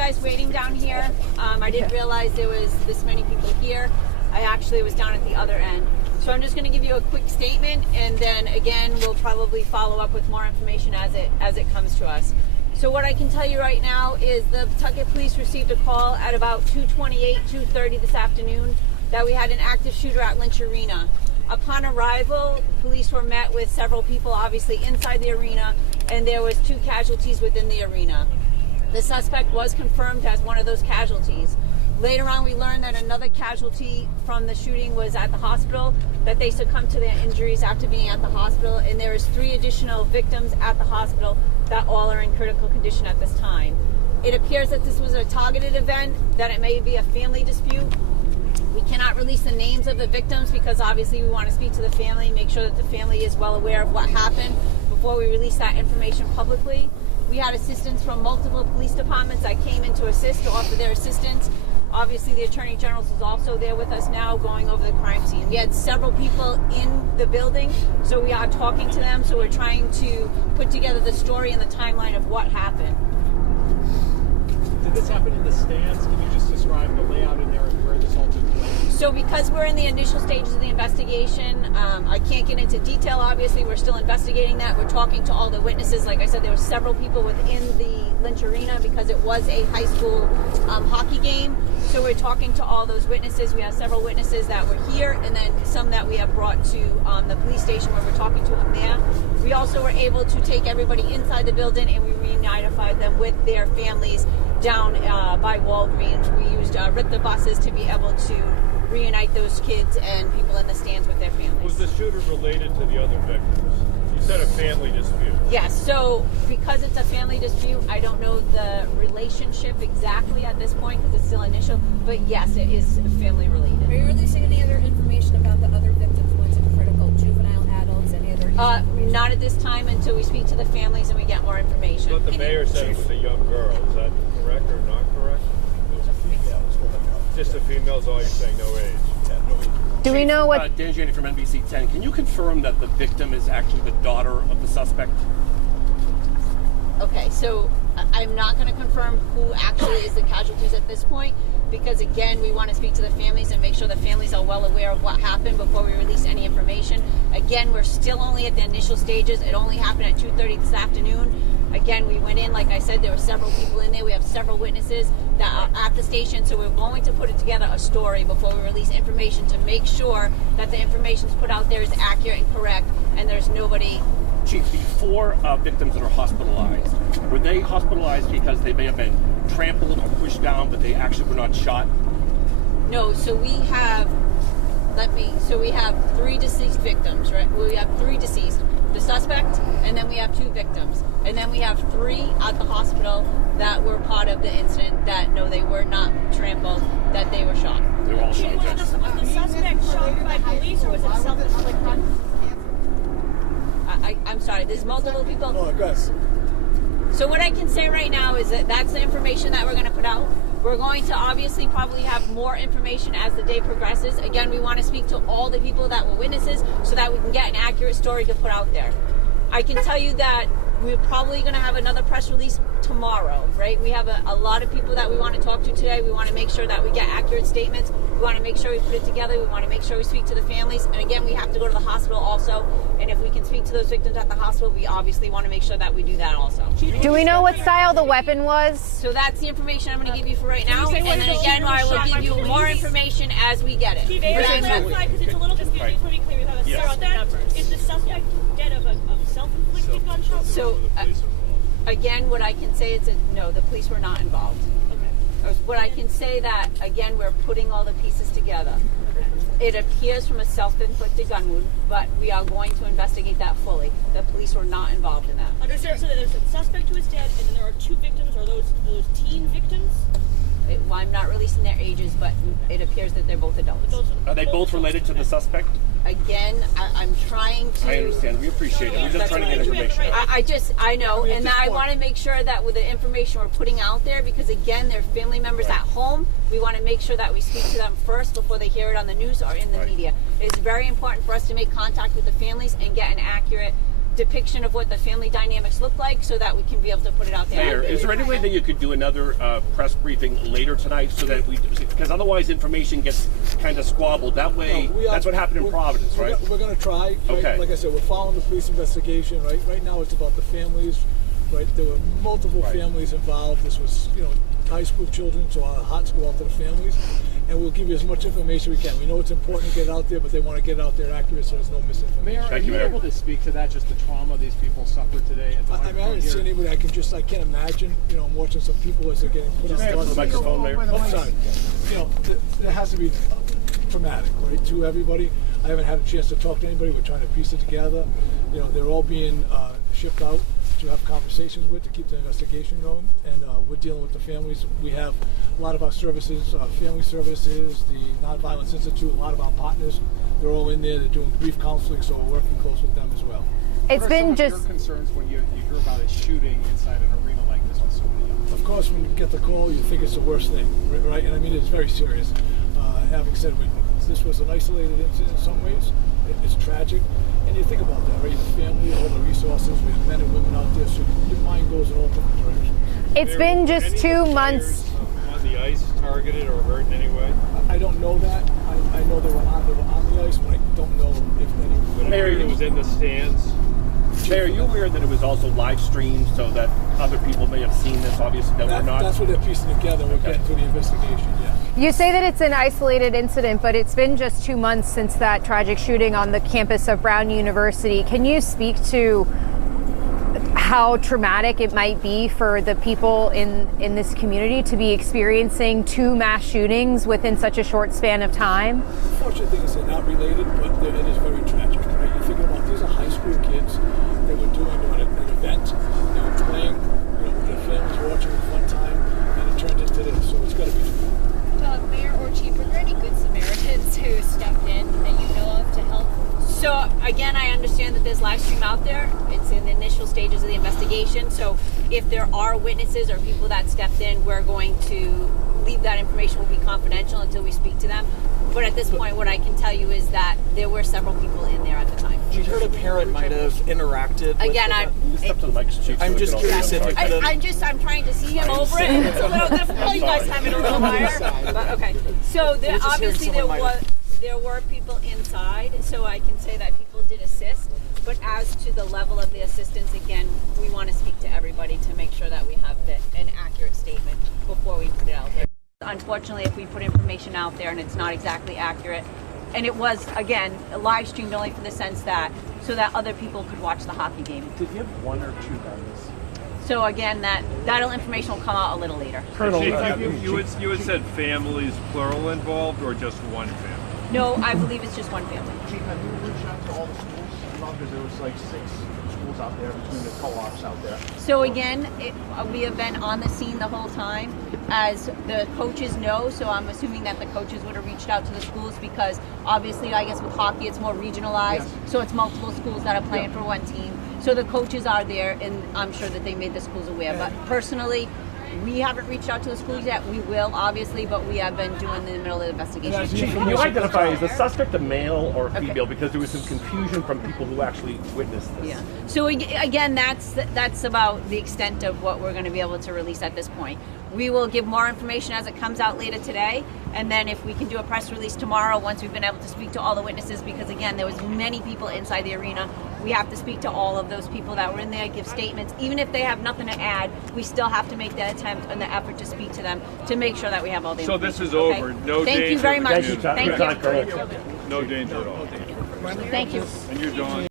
guys waiting down here. I didn't realize there was this many people here. I actually was down at the other end. So I'm just going to give you a quick statement, and then again we'll probably follow up with more information as it comes to us. So what I can tell you right now is the Pawtucket Police received a call at about 2:28, 2:30 this afternoon that we had an active shooter at Lynch Arena. Upon arrival, police were met with several people obviously inside the arena, and there was 2 casualties within the arena. The suspect was confirmed as one of those casualties. Later on, we learned that another casualty from the shooting was at the hospital, that they succumbed to their injuries after being at the hospital, and there is 3 additional victims at the hospital that all are in critical condition at this time. It appears that this was a targeted event, that it may be a family dispute. We cannot release the names of the victims because obviously we want to speak to the family, make sure that the family is well aware of what happened before we release that information publicly. We had assistance from multiple police departments that came in to assist, to offer their assistance. Obviously, the Attorney General is also there with us now going over the crime scene. We had several people in the building, so we are talking to them. So we're trying to put together the story and the timeline of what happened. Did this happen in the stands? Can you just describe the layout in there and where this all took place? So because we're in the initial stages of the investigation, I can't get into detail, obviously. We're still investigating that. We're talking to all the witnesses. Like I said, there were several people within the Lynch Arena because it was a high school hockey game. So we're talking to all those witnesses. We have several witnesses that were here, and then some that we have brought to the police station where we're talking to them there. We also were able to take everybody inside the building, and we reunified them with their families down by Walgreens. We used Ritter buses to be able to reunite those kids and people in the stands with their families. Was the shooter related to the other victims? You said a family dispute. Yes, so because it's a family dispute, I don't know the relationship exactly at this point because it's still initial, but yes, it is family related. Are you releasing any other information about the other victims, ones in critical, juvenile, adults, any other information? Not at this time until we speak to the families and we get more information. But the mayor said it was a young girl. Is that correct or not correct? It was a female. Just a female is all you're saying, no age. Yeah, no age. Do we know what... Dan Janney from NBC 10. Can you confirm that the victim is actually the daughter of the suspect? Okay, so I'm not going to confirm who actually is the casualties at this point because, again, we want to speak to the families and make sure the families are well aware of what happened before we release any information. Again, we're still only at the initial stages. It only happened at 2:30 this afternoon. Again, we went in, like I said, there were several people in there. We have several witnesses that are at the station, so we're going to put together a story before we release information to make sure that the information put out there is accurate and correct, and there's nobody... Chief, the 4 victims that are hospitalized, were they hospitalized because they may have been trampled or pushed down, but they actually were not shot? No, so we have... we have 3 deceased victims, right? We have 3 deceased. The suspect, and then we have 2 victims. And then we have 3 at the hospital that were part of the incident that, no, they were not trampled, that they were shot. They were all shot. Was the suspect shot by police, or was it self-inflicted? I'm sorry, there's multiple people. Oh, good. So what I can say right now is that that's the information that we're going to put out. We're going to obviously probably have more information as the day progresses. Again, we want to speak to all the people that were witnesses so that we can get an accurate story to put out there. I can tell you that we're probably going to have another press release tomorrow, right? We have a lot of people that we want to talk to today. We want to make sure that we get accurate statements. We want to make sure we put it together. We want to make sure we speak to the families. And again, we have to go to the hospital also. And if we can speak to those victims at the hospital, we obviously want to make sure that we do that also. Do we know what style the weapon was? So that's the information I'm going to give you for right now. And then again, I will give you more information as we get it. Chief, because it's a little confusing. Let me be clear. We have a suspect. Is the suspect dead of a self-inflicted gunshot? So, again, what I can say is that, no, the police were not involved. Okay. What I can say that, again, we're putting all the pieces together. Okay. It appears from a self-inflicted gun wound, but we are going to investigate that fully. The police were not involved in that. Understood. So there's a suspect who is dead, and then there are 2 victims. Are those teen victims? Well, I'm not releasing their ages, but it appears that they're both adults. Are they both related to the suspect? Again, I'm trying to... I understand. We appreciate it. We're just trying to get information. I know, and I want to make sure that with the information we're putting out there, because again, they're family members at home, we want to make sure that we speak to them first before they hear it on the news or in the media. It's very important for us to make contact with the families and get an accurate depiction of what the family dynamics look like so that we can be able to put it out there. Mayor, is there any way that you could do another press briefing later tonight so that because otherwise information gets kind of squabbled. That way, that's what happened in Providence, right? We're going to try. Right? Okay. Like I said, we're following the police investigation. Right now, it's about the families. Right, there were multiple families involved. This was, high school children, so our hearts go out to the families. And we'll give you as much information we can. We know it's important to get it out there, but they want to get it out there accurate so there's no misinformation. Mayor, are you able to speak to that, just the trauma these people suffered today at the I haven't seen anybody. I can't imagine, I'm watching some people as they're getting put on the microphone, Mayor. I'm sorry. It has to be traumatic, right, to everybody. I haven't had a chance to talk to anybody. We're trying to piece it together. They're all being shipped out to have conversations with to keep the investigation going, and we're dealing with the families. We have a lot of our services, family services, the Nonviolence Institute, a lot of our partners. They're all in there. They're doing grief counseling, so we're working close with them as well. It's been your concerns when you hear about a shooting inside an arena like this with so many young people? Of course, when you get the call, you think it's the worst thing, right? And I mean, it's very serious. Having said, this was an isolated incident in some ways. It's tragic. And you think about that, right? The family, all the resources, we have men and women out there, so your mind goes in all different directions. It's been just 2 months. On the ice, targeted or hurt in any way? I don't know that. I know they were on the ice, but I don't know if any. Mayor, was in the stands. Mayor, are you aware that it was also live streamed so that other people may have seen this? Obviously, that we're not. That's what they're piecing together. We're getting through the investigation. Yeah. You say that it's an isolated incident, but it's been just 2 months since that tragic shooting on the campus of Brown University. Can you speak to how traumatic it might be for the people in this community to be experiencing 2 mass shootings within such a short span of time? The fortunate thing is they're not related, but it is very tragic. Right? You're thinking about these are high school kids. They were doing an event. They were playing, with their families watching a fun time, and it turned into this. So it's got to be traumatic. Mayor or Chief, were there any good Samaritans who stepped in that you know of to help? So again, I understand that there's live stream out there. It's in the initial stages of the investigation. So if there are witnesses or people that stepped in, we're going to leave that information will be confidential until we speak to them. But at this point, what I can tell you is that there were several people in there at the time. You heard a parent might have interacted. Again, I'm just curious if you could have. I'm trying to see him over it. It's a little difficult. You guys have it a little higher. But okay. So obviously there were people inside, so I can say that people did assist. But as to the level of the assistance, again, we want to speak to everybody to make sure that we have an accurate statement before we put it out there. Unfortunately, if we put information out there and it's not exactly accurate, and it was, again, live streamed only for the sense that, so that other people could watch the hockey game. Did you have 1 or 2 guns? So again, that information will come out a little later. Colonel, you had said families plural involved or just one family? No, I believe it's just one family. Chief, have you reached out to all the schools? Because there was like 6 schools out there between the co-ops out there. So again, we have been on the scene the whole time, as the coaches know. So I'm assuming that the coaches would have reached out to the schools because obviously, I guess with hockey, it's more regionalized. Yes. So it's multiple schools that are playing for one team. So the coaches are there, and I'm sure that they made the schools aware. But personally, we haven't reached out to the schools yet. We will, obviously, but we have been doing the middle of the investigation. Chief, can you identify is the suspect a male or a female? Okay. Because there was some confusion from people who actually witnessed this. Yeah. So again, that's about the extent of what we're going to be able to release at this point. We will give more information as it comes out later today, and then if we can do a press release tomorrow once we've been able to speak to all the witnesses, because again, there was many people inside the arena. We have to speak to all of those people that were in there, give statements. Even if they have nothing to add, we still have to make that attempt and the effort to speak to them to make sure that we have all the information. So this is over. No danger. Thank you very much. Thank you. No danger at all. Thank you. And you're done.